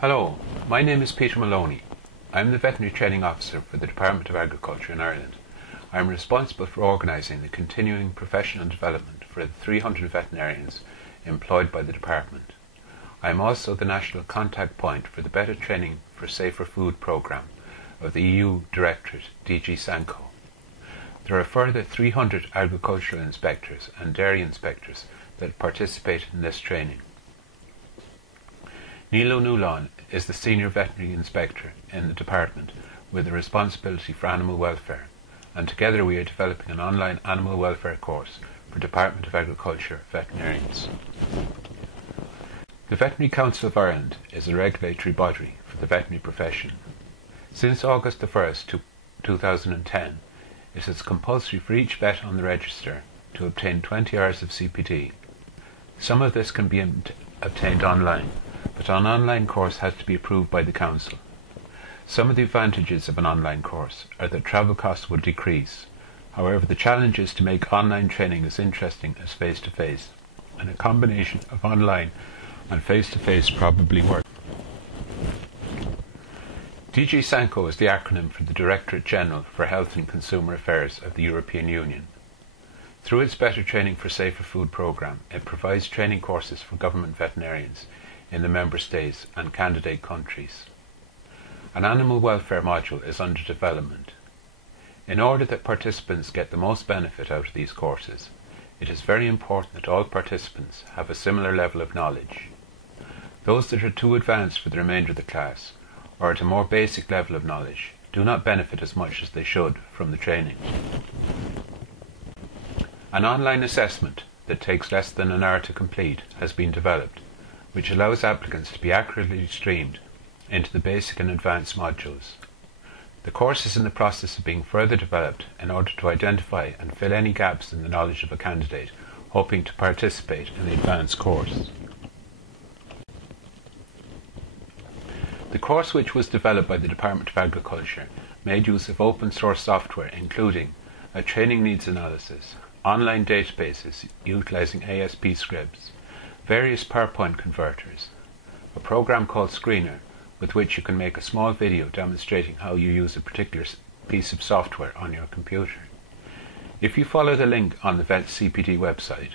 Hello, my name is Peter Mullowney. I am the Veterinary Training Officer for the Department of Agriculture in Ireland. I am responsible for organising the continuing professional development for the 300 veterinarians employed by the department. I am also the national contact point for the Better Training for Safer Food programme of the EU Directorate DG Sanco. There are a further 300 agricultural inspectors and dairy inspectors that participate in this training. Niall is the Senior Veterinary Inspector in the department with a responsibility for animal welfare, and together we are developing an online animal welfare course for Department of Agriculture veterinarians. The Veterinary Council of Ireland is a regulatory body for the veterinary profession. Since August 1st, 2010, it is compulsory for each vet on the register to obtain 20 hours of CPD. Some of this can be obtained online, but an online course has to be approved by the Council. Some of the advantages of an online course are that travel costs will decrease. However, the challenge is to make online training as interesting as face-to-face, and a combination of online and face-to-face probably works. DG Sanco is the acronym for the Directorate General for Health and Consumer Affairs of the European Union. Through its Better Training for Safer Food programme, it provides training courses for government veterinarians in the member states and candidate countries. An animal welfare module is under development. In order that participants get the most benefit out of these courses, it is very important that all participants have a similar level of knowledge. Those that are too advanced for the remainder of the class, or at a more basic level of knowledge, do not benefit as much as they should from the training. An online assessment that takes less than an hour to complete has been developed, which allows applicants to be accurately streamed into the basic and advanced modules. The course is in the process of being further developed in order to identify and fill any gaps in the knowledge of a candidate hoping to participate in the advanced course. The course, which was developed by the Department of Agriculture, made use of open source software including a training needs analysis, online databases utilising ASP scripts, various PowerPoint converters, a program called Screener with which you can make a small video demonstrating how you use a particular piece of software on your computer. If you follow the link on the Vet CPD website,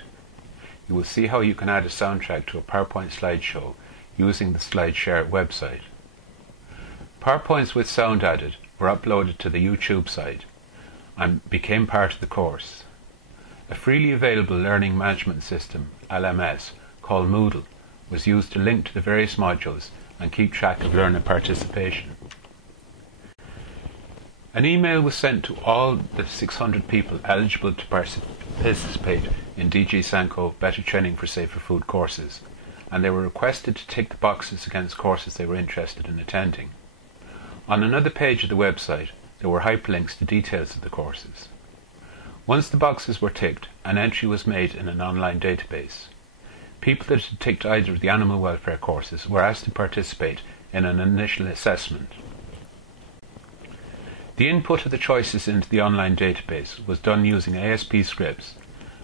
you will see how you can add a soundtrack to a PowerPoint slideshow using the SlideShare website. PowerPoints with sound added were uploaded to the YouTube site and became part of the course. A freely available learning management system, LMS, called Moodle, was used to link to the various modules and keep track of learner participation. An email was sent to all the 600 people eligible to participate in DG Sanco Better Training for Safer Food courses, and they were requested to tick the boxes against courses they were interested in attending. On another page of the website, there were hyperlinks to details of the courses. Once the boxes were ticked, an entry was made in an online database. People that had ticked either of the animal welfare courses were asked to participate in an initial assessment. The input of the choices into the online database was done using ASP scripts,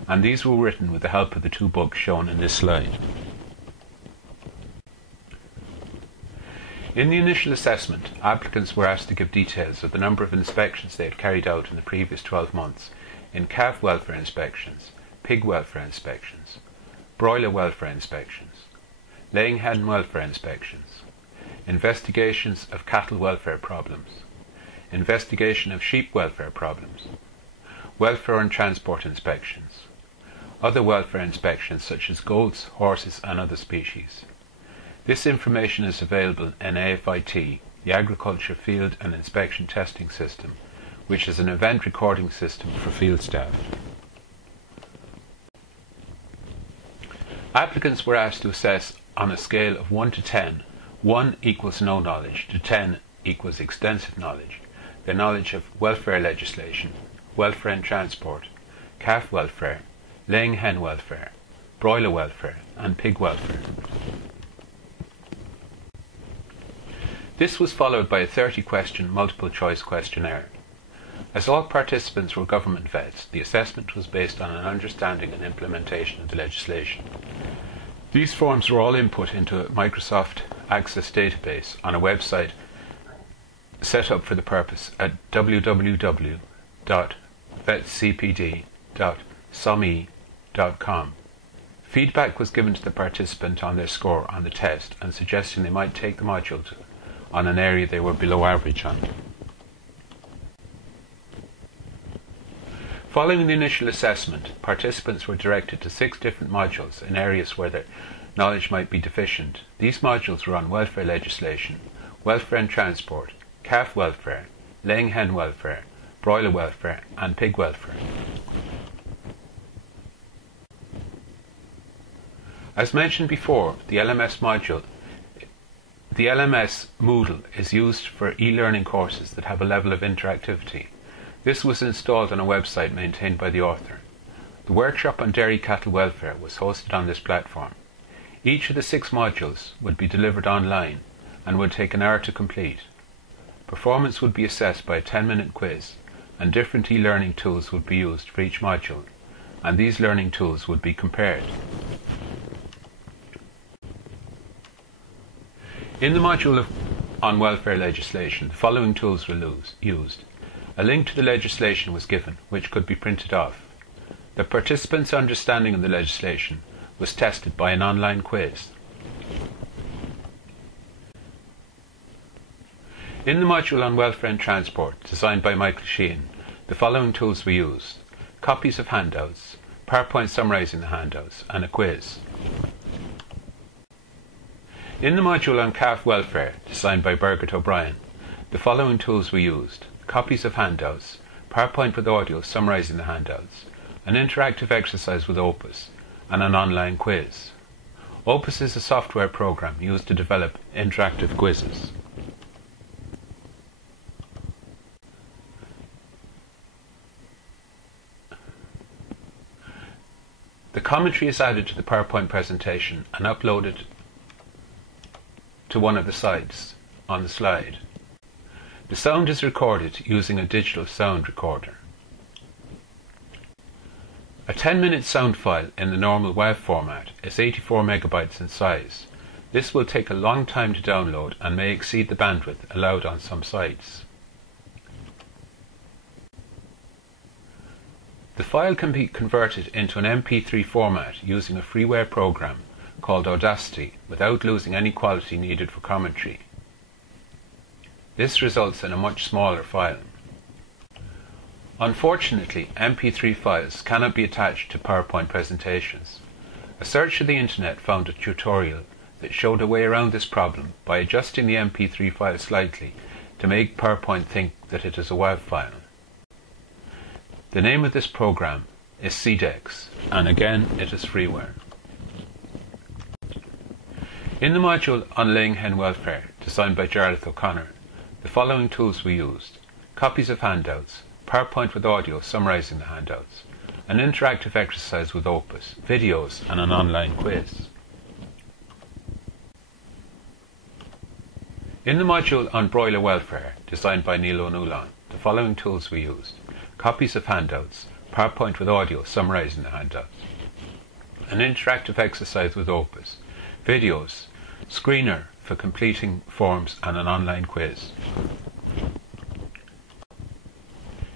and these were written with the help of the two books shown in this slide. In the initial assessment, applicants were asked to give details of the number of inspections they had carried out in the previous 12 months in calf welfare inspections, pig welfare inspections, broiler welfare inspections, laying hen welfare inspections, investigations of cattle welfare problems, investigation of sheep welfare problems, welfare and transport inspections, other welfare inspections such as goats, horses and other species. This information is available in AFIT, the Agriculture Field and Inspection Testing System, which is an event recording system for field staff. Applicants were asked to assess on a scale of 1 to 10, 1 equals no knowledge to 10 equals extensive knowledge, the knowledge of welfare legislation, welfare and transport, calf welfare, laying hen welfare, broiler welfare and pig welfare. This was followed by a 30-question multiple-choice questionnaire. As all participants were government vets, the assessment was based on an understanding and implementation of the legislation. These forms were all input into a Microsoft Access database on a website set up for the purpose at www.vetcpd.some.com. Feedback was given to the participant on their score on the test and suggesting they might take the module on an area they were below average on. Following the initial assessment, participants were directed to 6 different modules in areas where their knowledge might be deficient. These modules were on welfare legislation, welfare and transport, calf welfare, laying hen welfare, broiler welfare and pig welfare. As mentioned before, the LMS Moodle is used for e-learning courses that have a level of interactivity. This was installed on a website maintained by the author. The workshop on dairy cattle welfare was hosted on this platform. Each of the 6 modules would be delivered online and would take an hour to complete. Performance would be assessed by a 10-minute quiz, and different e-learning tools would be used for each module, and these learning tools would be compared. In the module on welfare legislation, the following tools were used. A link to the legislation was given, which could be printed off. The participants' understanding of the legislation was tested by an online quiz. In the module on welfare and transport, designed by Michael Sheehan, the following tools were used: copies of handouts, PowerPoint summarising the handouts, and a quiz. In the module on calf welfare, designed by Birgit O'Brien, the following tools were used: copies of handouts, PowerPoint with audio summarising the handouts, an interactive exercise with Opus, and an online quiz. Opus is a software program used to develop interactive quizzes. The commentary is added to the PowerPoint presentation and uploaded to one of the sites on the slide. The sound is recorded using a digital sound recorder. A 10-minute sound file in the normal WAV format is 84 megabytes in size. This will take a long time to download and may exceed the bandwidth allowed on some sites. The file can be converted into an MP3 format using a freeware program called Audacity without losing any quality needed for commentary. This results in a much smaller file. Unfortunately, MP3 files cannot be attached to PowerPoint presentations. A search of the internet found a tutorial that showed a way around this problem by adjusting the MP3 file slightly to make PowerPoint think that it is a WAV file. The name of this program is CDEX, and again it is freeware. In the module on laying hen welfare, designed by Jarlath O'Connor, the following tools were used: copies of handouts, PowerPoint with audio summarising the handouts, an interactive exercise with Opus, videos and an online quiz. In the module on broiler welfare, designed by Niall, the following tools were used: copies of handouts, PowerPoint with audio summarising the handouts, an interactive exercise with Opus, videos, screener for completing forms and an online quiz.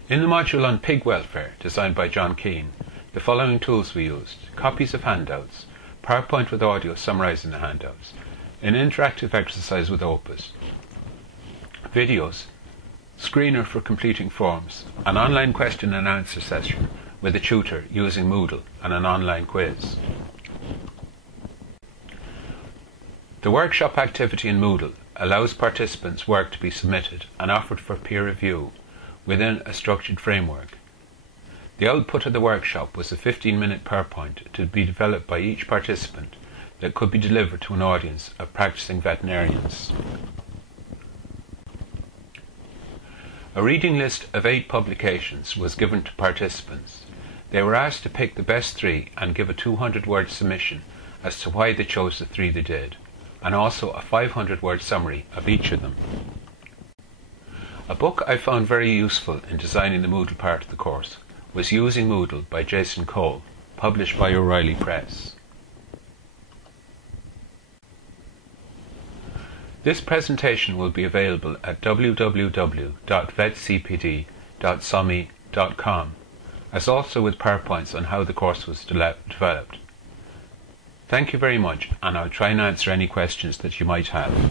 In the module on pig welfare, designed by John Keane, the following tools were used: copies of handouts, PowerPoint with audio summarising the handouts, an interactive exercise with Opus, videos, screener for completing forms, an online question and answer session with a tutor using Moodle, and an online quiz. The workshop activity in Moodle allows participants' work to be submitted and offered for peer review within a structured framework. The output of the workshop was a 15-minute PowerPoint to be developed by each participant that could be delivered to an audience of practicing veterinarians. A reading list of 8 publications was given to participants. They were asked to pick the best 3 and give a 200-word submission as to why they chose the 3 they did, and also a 500-word summary of each of them. A book I found very useful in designing the Moodle part of the course was Using Moodle by Jason Cole, published by O'Reilly Press. This presentation will be available at www.vetcpd.summi.com, as also with PowerPoints on how the course was developed. Thank you very much, and I'll try and answer any questions that you might have.